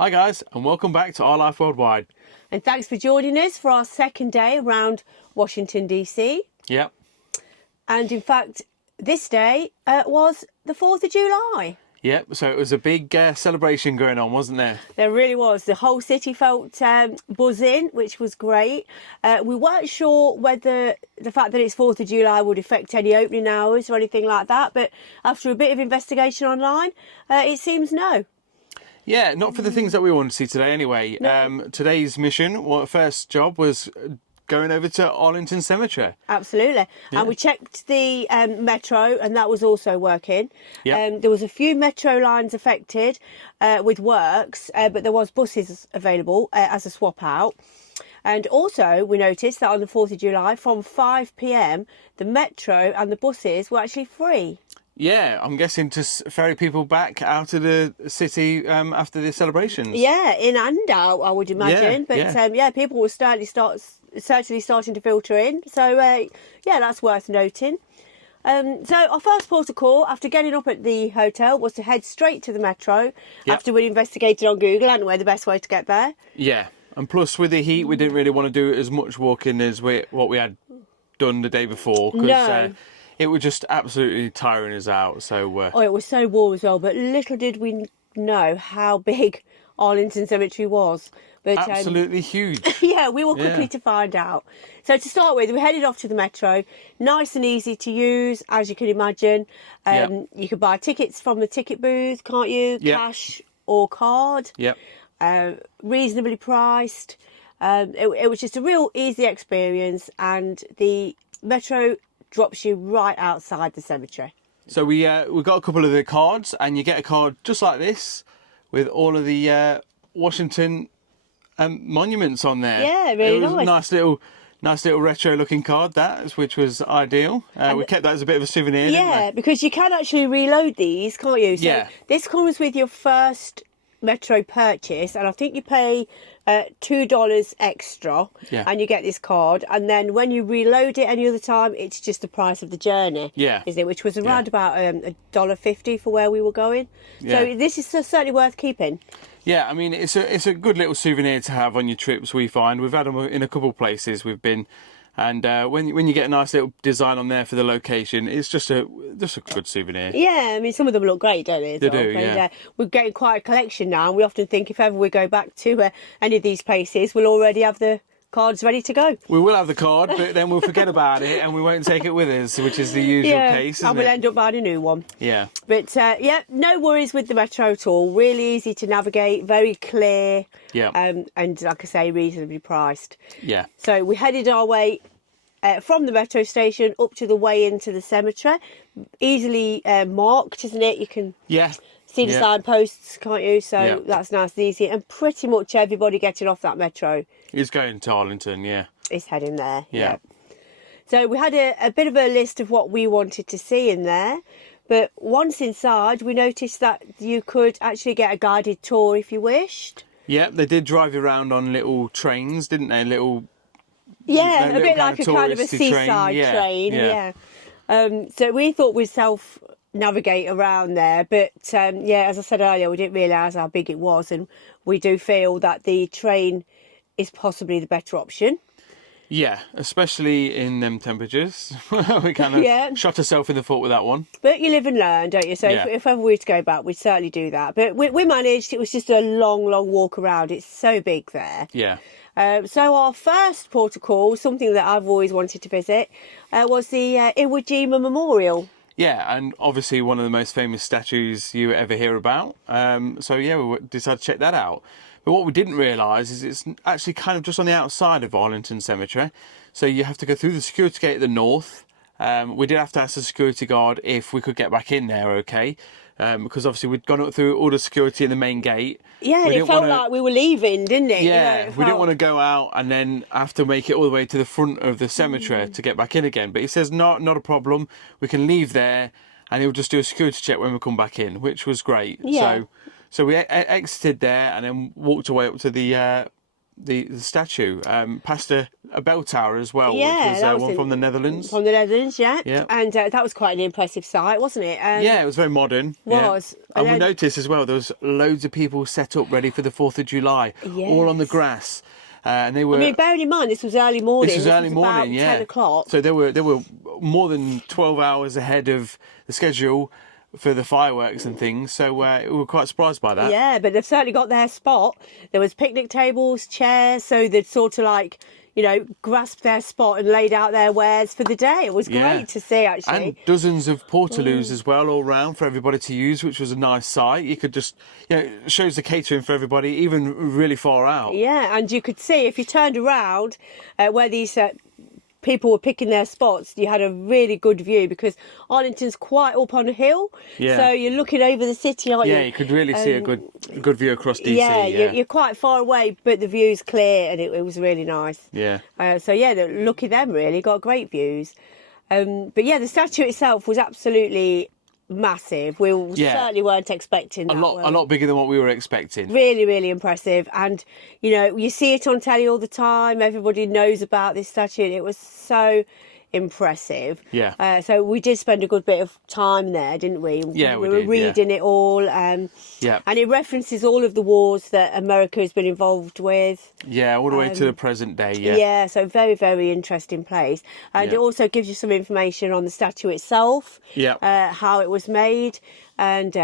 Hi guys, and welcome back to Our Life Worldwide. And thanks for joining us for our second day around Washington D.C. Yep. And in fact, this day was the 4th of July. Yep, so it was a big celebration going on, wasn't there? There really was. The whole city felt buzzing, which was great. We weren't sure whether the fact that it's 4th of July would affect any opening hours or anything like that, but after a bit of investigation online, it seems no. Yeah, not for the things that we want to see today anyway. No. Today's mission, first job was going over to Arlington Cemetery. Absolutely. Yeah. And we checked the metro and that was also working. Yep. There was a few metro lines affected with works, but there was buses available as a swap out. And also we noticed that on the 4th of July from 5 p.m, the metro and the buses were actually free. Yeah, I'm guessing to ferry people back out of the city after the celebrations. Yeah, in and out, I would imagine. But people were certainly starting to filter in. So, yeah, that's worth noting. So our first port of call after getting up at the hotel was to head straight to the metro after we'd investigated on Google and where the best way to get there. Yeah, and plus with the heat, we didn't really want to do as much walking as what we had done the day before. No. It was just absolutely tiring us out. So it was so warm as well, but little did we know how big Arlington Cemetery was. But, absolutely huge. Yeah, we were quickly to find out. So to start with, we headed off to the metro. Nice and easy to use, as you can imagine. You could buy tickets from the ticket booth, can't you? Yep. Cash or card. Yep. Reasonably priced. It was just a real easy experience, and the metro drops you right outside the cemetery. So we got a couple of the cards, and you get a card just like this with all of the Washington monuments on there. Yeah, really nice. Nice little retro looking card, which was ideal. We kept that as a bit of a souvenir. Yeah, didn't we? because you can actually reload these, can't you? So yeah. This comes with your first metro purchase, and I think you pay $2 extra, and you get this card. And then when you reload it any other time, it's just the price of the journey. Yeah, isn't it? Which was around about $1.50 for where we were going. Yeah. So this is certainly worth keeping. Yeah, I mean it's a good little souvenir to have on your trips. We find we've had them in a couple of places we've been. And when you get a nice little design on there for the location, it's just a good souvenir. Yeah, I mean, some of them look great, don't they? They do, yeah. And, we're getting quite a collection now, and we often think if ever we go back to any of these places, we'll already have the cards ready to go. We will have the card, but then we'll forget about it and we won't take it with us, which is the usual case, isn't and we'll end up buying a new one. Yeah. But, no worries with the metro at all. Really easy to navigate, very clear. Yeah. And, like I say, reasonably priced. Yeah. So we headed our way from the metro station up to the way into the cemetery. Easily marked, isn't it? You can see the signposts, can't you? So that's nice and easy. And pretty much everybody getting off that metro is going to Arlington, is heading there. Yeah. So we had a bit of a list of what we wanted to see in there. But once inside, we noticed that you could actually get a guided tour if you wished. Yeah, they did drive you around on little trains, didn't they? A bit like a kind of a seaside train. Yeah. So we thought we'd self-navigate around there. But, as I said earlier, we didn't realise how big it was. And we do feel that the train is possibly the better option. Yeah, especially in them temperatures. We kind of shot ourselves in the foot with that one. But you live and learn, don't you? So if ever we were to go back, we'd certainly do that. But we managed. It was just a long walk around. It's so big there. Yeah. So our first port of call, something that I've always wanted to visit, was the Iwo Jima Memorial. Yeah, and obviously one of the most famous statues you ever hear about. We decided to check that out. But what we didn't realise is it's actually kind of just on the outside of Arlington Cemetery. So you have to go through the security gate at the north. We did have to ask the security guard if we could get back in there, okay? Because obviously we'd gone up through all the security in the main gate. Yeah, it felt like we were leaving, didn't it? Yeah, we didn't want to go out and then have to make it all the way to the front of the cemetery to get back in again. But he says, not a problem. We can leave there and he'll just do a security check when we come back in, which was great. Yeah. So we exited there and then walked away up to the the statue, past a bell tower as well, Yeah, which that was was one from the Netherlands. From the Netherlands, yeah. Yeah. And that was quite an impressive sight, wasn't it? Yeah, it was very modern. Was. Yeah. And we then- noticed as well there was loads of people set up ready for the 4th of July, all on the Yes. grass. And they were. I mean, bearing in mind this was early morning. This was early morning, about yeah. 10 o'clock. So they were more than 12 hours ahead of the schedule for the fireworks and things. So we were quite surprised by that. Yeah, but they've certainly got their spot. There was picnic tables, chairs, so they'd sort of like, you know, grasped their spot and laid out their wares for the day. It was great to see, actually. And dozens of portaloos as well all round for everybody to use, which was a nice sight. You could just, you know, it shows the catering for everybody, even really far out. Yeah, and you could see if you turned around where these people were picking their spots, you had a really good view because Arlington's quite up on a hill. Yeah. So you're looking over the city, aren't you? Yeah, you could really see a good view across DC. Yeah, you're quite far away, but the view's clear and it was really nice. Yeah. So yeah, lucky them really, got great views. But yeah, the statue itself was absolutely massive. We certainly weren't expecting that. A lot bigger than what we were expecting. Really, really impressive. And, you know, you see it on telly all the time. Everybody knows about this statue. It was so impressive. Yeah. So we did spend a good bit of time there, didn't we? Yeah, we were did, reading it all. Yeah. And it references all of the wars that America has been involved with. Yeah, all the way to the present day, yeah. Yeah, so very, very interesting place. And it also gives you some information on the statue itself, how it was made, and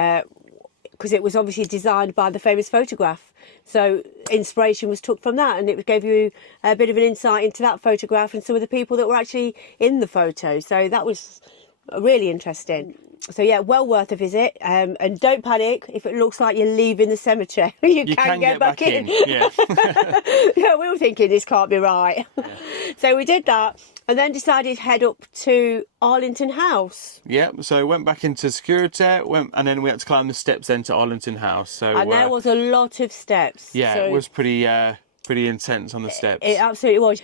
because it was obviously designed by the famous photograph. So inspiration was took from that, and it gave you a bit of an insight into that photograph and some of the people that were actually in the photo. So that was really interesting. So yeah, well worth a visit. And don't panic if it looks like you're leaving the cemetery. you can get back in. Yeah. Yeah, we were thinking this can't be right. Yeah. So we did that and then decided to head up to Arlington House. Yeah, so went back into security, and then we had to climb the steps then to Arlington House. So and there was a lot of steps. Yeah, so it was pretty intense on the steps. It absolutely was.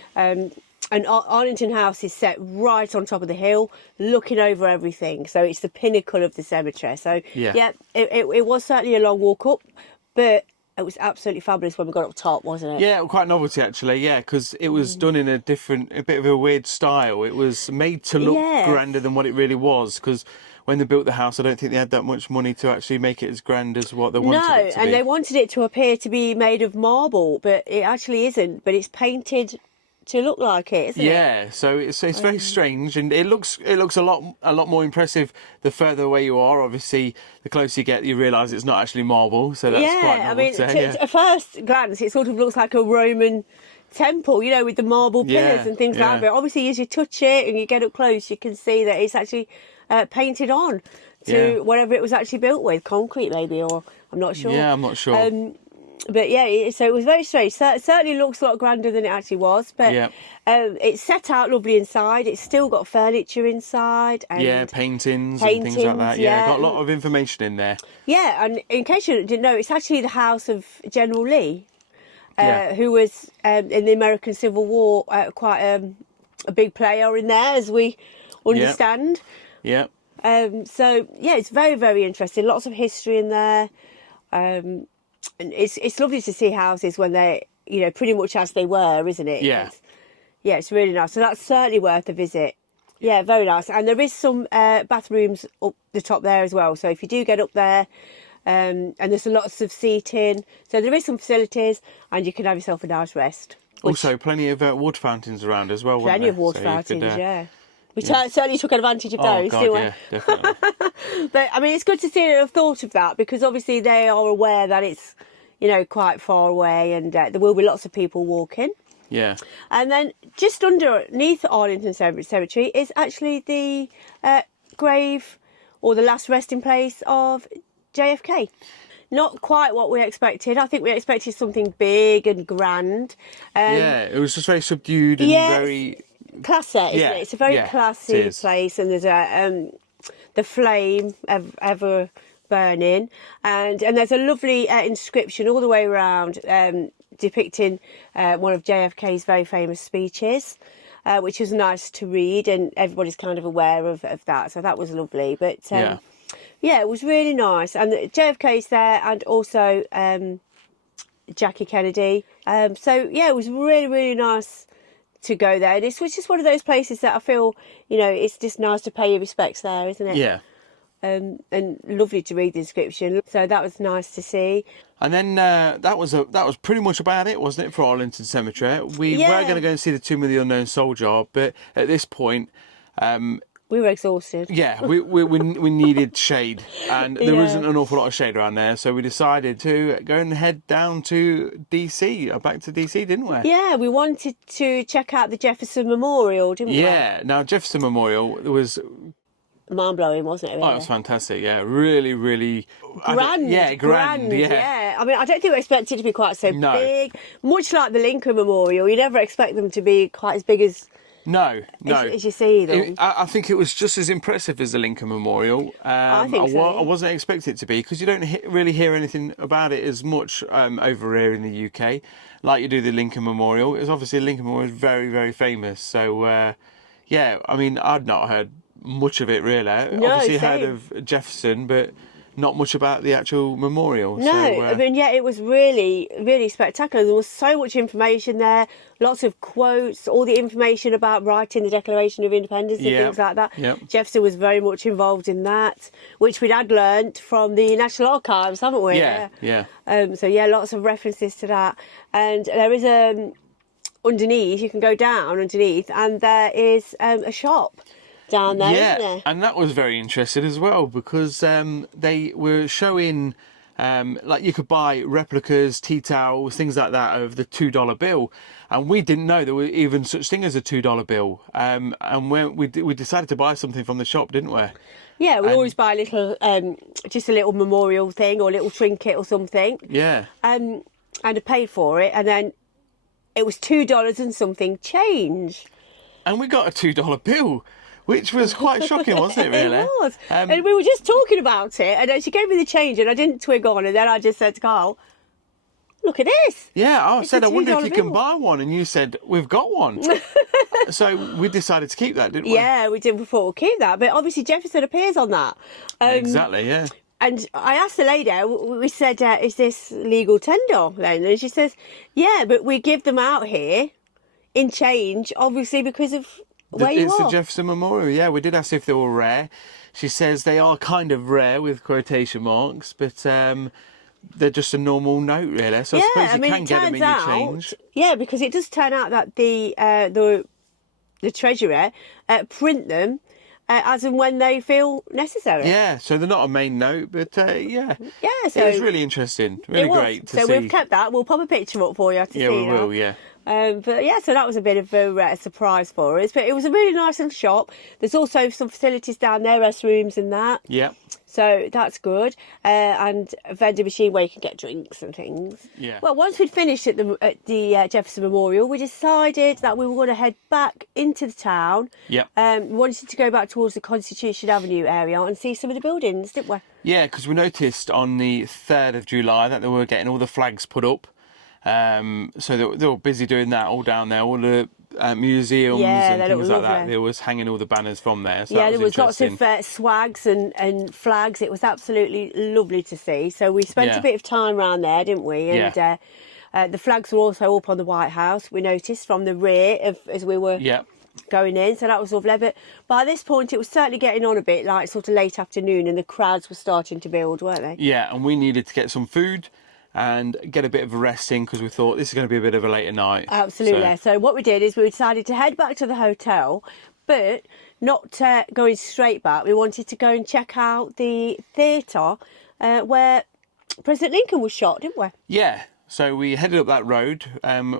And Arlington House is set right on top of the hill, looking over everything. So it's the pinnacle of the cemetery. So yeah, it was certainly a long walk up, but it was absolutely fabulous when we got up top, wasn't it? Yeah, quite novelty actually. Yeah, because it was done in a bit of a weird style. It was made to look grander than what it really was. Because when they built the house, I don't think they had that much money to actually make it as grand as what they wanted it to be. And they wanted it to appear to be made of marble, but it actually isn't. But it's painted to look like it, isn't it? Yeah, so it's very strange, and it looks a lot more impressive the further away you are. Obviously, the closer you get, you realise it's not actually marble, so that's quite novel. I mean, at first glance, it sort of looks like a Roman temple, you know, with the marble pillars and things like that. But obviously, as you touch it and you get up close, you can see that it's actually painted on to whatever it was actually built with, concrete maybe, or I'm not sure. Yeah, I'm not sure. But yeah, so it was very strange. It certainly looks a lot grander than it actually was. But it's set out lovely inside. It's still got furniture inside. And paintings and things like that. Yeah, got a lot of information in there. Yeah, and in case you didn't know, it's actually the house of General Lee, who was in the American Civil War quite a big player in there, as we understand. Yeah. So yeah, it's very, very interesting. Lots of history in there. And it's lovely to see houses when they're, you know, pretty much as they were, isn't it? Yeah. It's really nice. So that's certainly worth a visit. Yeah, very nice. And there is some bathrooms up the top there as well. So if you do get up there, and there's lots of seating. So there is some facilities and you can have yourself a nice rest. Also, plenty of water fountains around as well. Plenty of water fountains, We certainly took advantage of those, didn't we? Yeah, definitely. But, I mean, it's good to see that they've thought of that because obviously they are aware that it's, you know, quite far away and there will be lots of people walking. Yeah. And then just underneath Arlington Cemetery is actually the grave or the last resting place of JFK. Not quite what we expected. I think we expected something big and grand. It was just very subdued and very... classy, isn't it? It's a very classy place, and there's the flame ever burning, and there's a lovely inscription all the way around depicting one of JFK's very famous speeches, which was nice to read, and everybody's kind of aware of that, so that was lovely. But it was really nice, and JFK's there, and also Jackie Kennedy. So yeah, it was really, really nice to go there. And it's just one of those places that I feel, it's just nice to pay your respects there, isn't it? Yeah. And lovely to read the inscription. So that was nice to see. And then that was pretty much about it, wasn't it, for Arlington Cemetery? We were going to go and see the Tomb of the Unknown Soldier, but at this point, we were exhausted. Yeah, we needed shade, and there wasn't an awful lot of shade around there, so we decided to go and head down to DC, back to DC, didn't we? Yeah, we wanted to check out the Jefferson Memorial, didn't we? Yeah, now Jefferson Memorial was mind-blowing, wasn't it? Really? Oh, it was fantastic, yeah, really, really... Grand. Yeah. I mean, I don't think we expected it to be quite so big. Much like the Lincoln Memorial, you never expect them to be quite as big as... No. As you see them. I think it was just as impressive as the Lincoln Memorial. I think so. I wasn't expecting it to be, because you don't really hear anything about it as much over here in the UK, like you do the Lincoln Memorial. It's obviously the Lincoln Memorial is very, very famous. So, yeah, I mean, I'd not heard much of it really. No, obviously same. heard of Jefferson, but not much about the actual memorial. No, so, I mean, yeah, it was really, really spectacular. There was so much information there, lots of quotes, all the information about writing the Declaration of Independence and things like that. Yep. Jefferson was very much involved in that, which we'd had learnt from the National Archives, haven't we? Yeah. So, yeah, lots of references to that. And there is underneath, you can go down underneath, and there is a shop down there, isn't there? And that was very interesting as well, because they were showing like you could buy replicas, tea towels, things like that of the $2 bill, and we didn't know there were even such thing as a $2 bill. And when we decided to buy something from the shop, didn't we? Yeah, we always buy a little, just a little memorial thing or a little trinket or something. Yeah. And I paid for it, and then it was $2 and something change. And we got a $2 bill, which was quite shocking, wasn't it, really? It was. And we were just talking about it, and then she gave me the change, and I didn't twig on, and then I just said to Carl, look at this. Yeah, I said, I wonder if you bill. can buy one, and you said, we've got one. So we decided to keep that, didn't we? Yeah, we did before. We'll keep that, but obviously Jefferson appears on that. Exactly, yeah. And I asked the lady, we said, is this legal tender then? And she says, yeah, but we give them out here in change, obviously, because of where you It's are. the Jefferson Memorial, yeah. We did ask if they were rare. She says they are kind of rare with quotation marks, but they're just a normal note, really. So I suppose you can get them in your change. Yeah, because it does turn out that the treasurer print them as and when they feel necessary. Yeah, so they're not a main note, but yeah. Yeah, so it was really interesting, really great to see. So we've kept that. We'll pop a picture up for you to see. Yeah, we will, yeah. But yeah, so that was a bit of a surprise for us. But it was a really nice little shop. There's also some facilities down there, restrooms and that. Yeah. So that's good. And a vending machine where you can get drinks and things. Yeah. Well, once we'd finished at the Jefferson Memorial, we decided that we were going to head back into the town. Yeah. We wanted to go back towards the Constitution Avenue area and see some of the buildings, didn't we? Yeah, because we noticed on the 3rd of July that they were getting all the flags put up. So they were busy doing that all down there, all the museums and things like that. They was hanging all the banners from there. So yeah, there was lots of swags and flags. It was absolutely lovely to see. So we spent a bit of time around there, didn't we? And the flags were also up on the White House, we noticed, from the rear as we were going in. So that was lovely. But by this point, it was certainly getting on a bit, like sort of late afternoon, and the crowds were starting to build, weren't they? Yeah, and we needed to get some food and get a bit of a rest in, because we thought this is going to be a bit of a later night. Absolutely. So what we did is we decided to head back to the hotel, but not going straight back. We wanted to go and check out the theatre where President Lincoln was shot, didn't we? Yeah. So we headed up that road.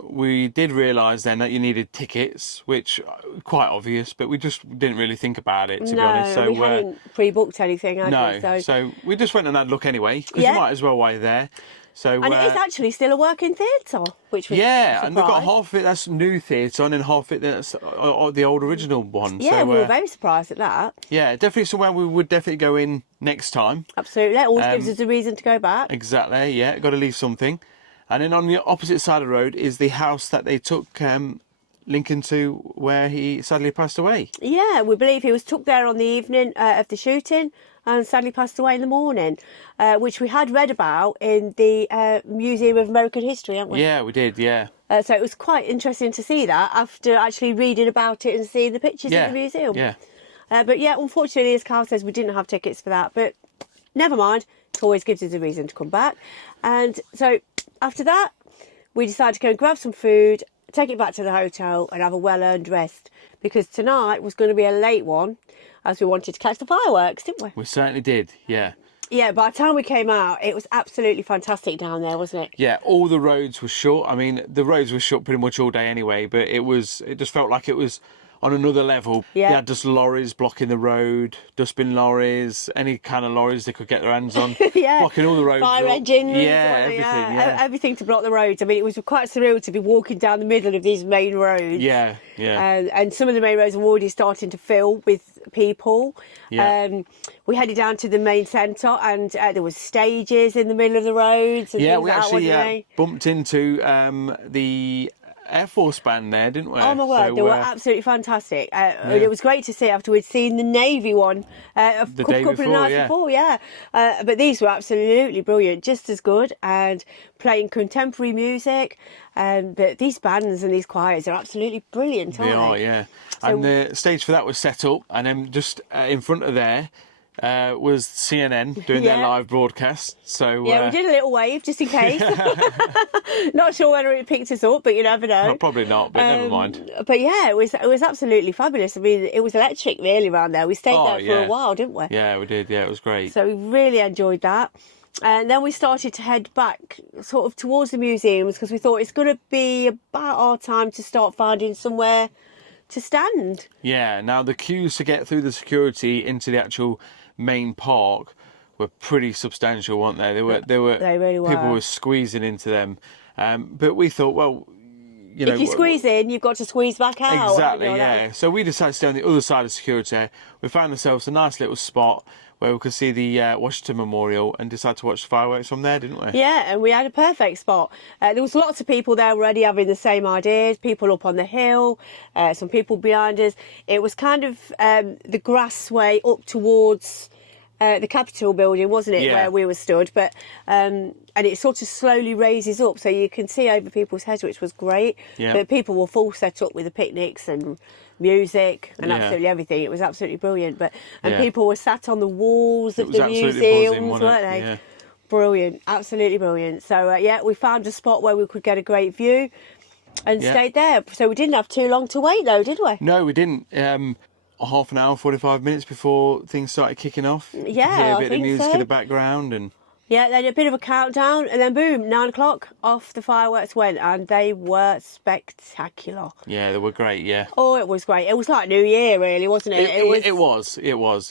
We did realise then that you needed tickets, which quite obvious, but we just didn't really think about it, to be honest. So we hadn't pre-booked anything, had we? So we just went on that look anyway, because you might as well while you're there. So, and it is actually still a working theatre, which was and they've got half of it that's new theatre, and then half of it that's the old original one. Yeah, so, we were very surprised at that. Yeah, definitely somewhere we would definitely go in next time. Absolutely, that always gives us a reason to go back. Exactly, yeah, got to leave something. And then on the opposite side of the road is the house that they took linking to where he sadly passed away. Yeah, we believe he was took there on the evening of the shooting and sadly passed away in the morning, which we had read about in the Museum of American History, haven't we? Yeah, we did, yeah. So it was quite interesting to see that after actually reading about it and seeing the pictures in the museum. Yeah. But yeah, unfortunately, as Carl says, we didn't have tickets for that. But never mind, it always gives us a reason to come back. And so after that, we decided to go and grab some food, take it back to the hotel and have a well-earned rest. Because tonight was going to be a late one, as we wanted to catch the fireworks, didn't we? We certainly did, yeah. Yeah, by the time we came out, it was absolutely fantastic down there, wasn't it? Yeah, all the roads were shut. I mean, the roads were shut pretty much all day anyway, but it just felt like it was on another level. Yeah. They had just lorries blocking the road, dustbin lorries, any kind of lorries they could get their hands on, Yeah. blocking all the roads. Fire up. engines. Yeah, everything, yeah. Everything to block the roads. I mean, it was quite surreal to be walking down the middle of these main roads. Yeah, yeah. And some of the main roads were already starting to fill with people. Yeah. We headed down to the main centre and there was stages in the middle of the roads. And Yeah, things we like actually that, wasn't bumped into the Air Force band there, didn't we? Oh my word, they were absolutely fantastic. It was great to see after we'd seen the Navy one a couple of nights before, yeah. But these were absolutely brilliant, just as good, and playing contemporary music. But these bands and these choirs are absolutely brilliant, aren't they? They are, yeah. So, and the stage for that was set up, and then just in front of there was CNN doing their live broadcast. So yeah, we did a little wave just in case. Not sure whether it picked us up, but you never know. Well, probably not, but never mind. But yeah, it was absolutely fabulous. I mean, it was electric really around there. We stayed there for a while, didn't we? Yeah, we did. Yeah, it was great. So we really enjoyed that. And then we started to head back sort of towards the museums because we thought it's going to be about our time to start finding somewhere to stand. Yeah, now the queues to get through the security into the actual main park were pretty substantial, weren't they? They really were. People were squeezing into them. But we thought, well, you know, if you squeeze in, you've got to squeeze back out. Exactly, yeah. So we decided to stay on the other side of security. We found ourselves a nice little spot where we could see the Washington Memorial and decided to watch the fireworks from there, didn't we? Yeah, and we had a perfect spot. There was lots of people there already having the same ideas, people up on the hill, some people behind us. It was kind of the grass way up towards the Capitol building, wasn't it, where we were stood? But and it sort of slowly raises up so you can see over people's heads, which was great. Yeah. But people were full set up with the picnics and music and absolutely everything. It was absolutely brilliant. And people were sat on the walls of the museums, weren't they? Yeah. Brilliant, absolutely brilliant. So we found a spot where we could get a great view and stayed there. So we didn't have too long to wait though, did we? No, we didn't. Half an hour, 45 minutes before things started kicking off. Yeah, hear a bit of music in the background and. Yeah, then a bit of a countdown, and then boom, 9 o'clock, off the fireworks went, and they were spectacular. Yeah, they were great, yeah. Oh, it was great. It was like New Year, really, wasn't it? It was,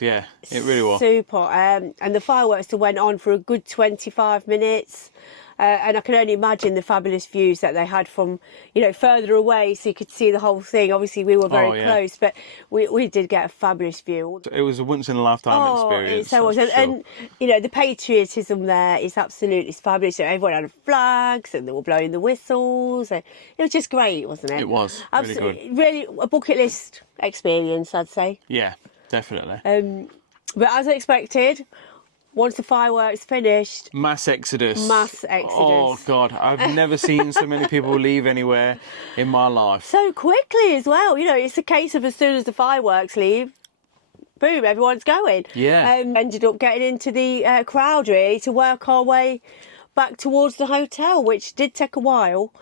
yeah. It really was. Super. And the fireworks went on for a good 25 minutes. And I can only imagine the fabulous views that they had from, further away, so you could see the whole thing. Obviously, we were very close, but we did get a fabulous view. It was a once-in-a-lifetime experience. So was. And the patriotism there is absolutely fabulous. Everyone had flags, and they were blowing the whistles. And it was just great, wasn't it? It was. Absolutely, really good. Really a bucket list experience, I'd say. Yeah, definitely. But as expected, once the fireworks finished... Mass exodus. Oh, God. I've never seen so many people leave anywhere in my life. So quickly as well. It's a case of as soon as the fireworks leave, boom, everyone's going. Yeah. Ended up getting into the crowd, really, to work our way back towards the hotel, which did take a while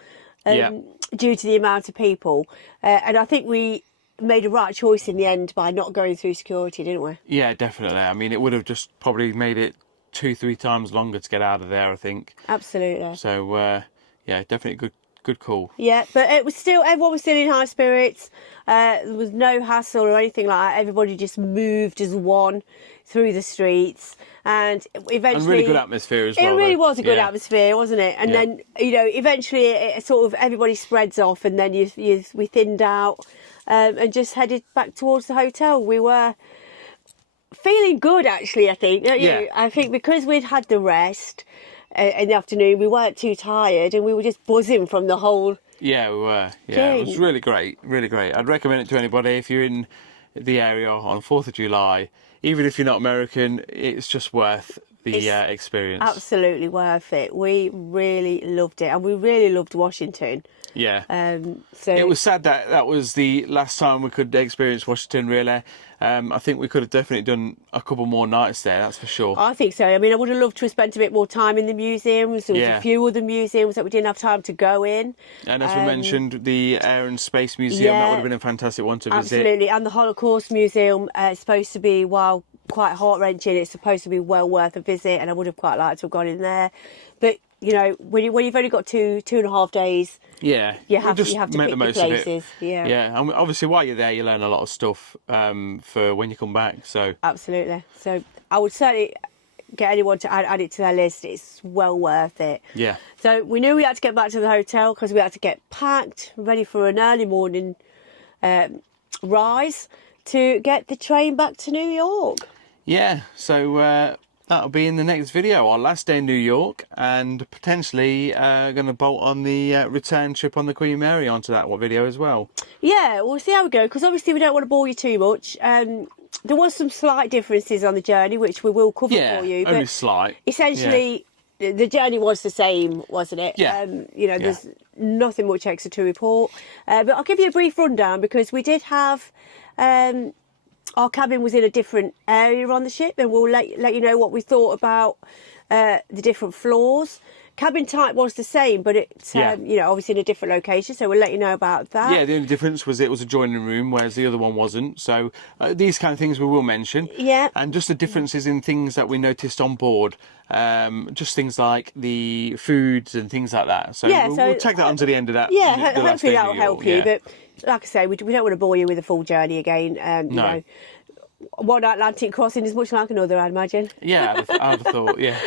due to the amount of people. And I think we made a right choice in the end by not going through security, didn't we? Yeah, definitely. I mean, it would have just probably made it 2-3 times longer to get out of there, I think. Absolutely. So, definitely good call. Yeah, but everyone was still in high spirits. There was no hassle or anything like that. Everybody just moved as one through the streets, and eventually... And really good atmosphere as well. It really was a good atmosphere, wasn't it? And then, eventually it sort of everybody spreads off, and then we thinned out and just headed back towards the hotel. We were feeling good, actually, I think. I think because we'd had the rest in the afternoon, we weren't too tired, and we were just buzzing from the whole Yeah, we were. Yeah, it was really great, really great. I'd recommend it to anybody if you're in the area on 4th of July. Even if you're not American, it's just worth the experience. Absolutely worth it. We really loved it, and we really loved Washington. Yeah. So it was sad that that was the last time we could experience Washington, really. I think we could have definitely done a couple more nights there, that's for sure. I think so. I mean, I would have loved to have spent a bit more time in the museums. There was a few other museums that we didn't have time to go in. And as we mentioned, the Air and Space Museum, that would have been a fantastic one to visit. Absolutely. And the Holocaust Museum is supposed to be, while quite heart-wrenching, it's supposed to be well worth a visit, and I would have quite liked to have gone in there. But, you know, when you've only got two and a half days, you have to pick the places. Yeah, and obviously while you're there, you learn a lot of stuff for when you come back. So absolutely. So I would certainly get anyone to add it to their list. It's well worth it. Yeah. So we knew we had to get back to the hotel because we had to get packed, ready for an early morning rise to get the train back to New York. Yeah. So that'll be in the next video, our last day in New York, and potentially going to bolt on the return trip on the Queen Mary onto that video as well. Yeah, we'll see how we go, because obviously we don't want to bore you too much. There was some slight differences on the journey, which we will cover for you. Only slight. Essentially, the journey was the same, wasn't it? Yeah. There's nothing much extra to report. But I'll give you a brief rundown, because we did have... our cabin was in a different area on the ship, and we'll let you know what we thought about the different floors. Cabin type was the same, but it's obviously in a different location, so we'll let you know about that. Yeah, the only difference was it was a joining room, whereas the other one wasn't. So these kind of things we will mention. Yeah. And just the differences in things that we noticed on board. Just things like the foods and things like that. So we'll take that on to the end of that. Yeah, hopefully that will help you. But like I say, we don't want to bore you with a full journey again. You know, one Atlantic crossing is much like another, I'd imagine. Yeah, I'd have thought, yeah.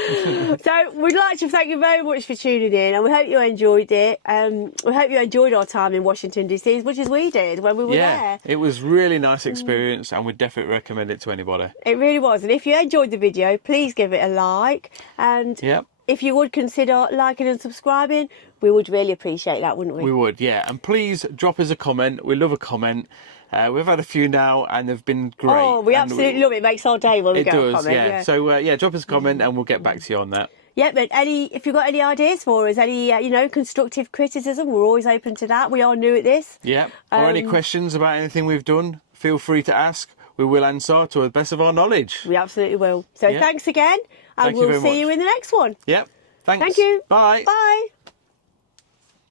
So we'd like to thank you very much for tuning in, and we hope you enjoyed it. We hope you enjoyed our time in Washington D.C. as much as we did when we were there. It was really nice experience, and we'd definitely recommend it to anybody. It really was. And if you enjoyed the video, please give it a like. And if you would consider liking and subscribing, we would really appreciate that, wouldn't we? We would, yeah. And please drop us a comment. We love a comment. We've had a few now, and they've been great. Oh, we absolutely love it. It makes our day when we get a comment. Yeah. So, drop us a comment, and we'll get back to you on that. Yeah, but if you've got any ideas for us, any constructive criticism, we're always open to that. We are new at this. Yeah. Or any questions about anything we've done, feel free to ask. We will answer to the best of our knowledge. We absolutely will. So thanks again, and we'll see you in the next one. Yep. Thanks. Thank you. Bye. Bye.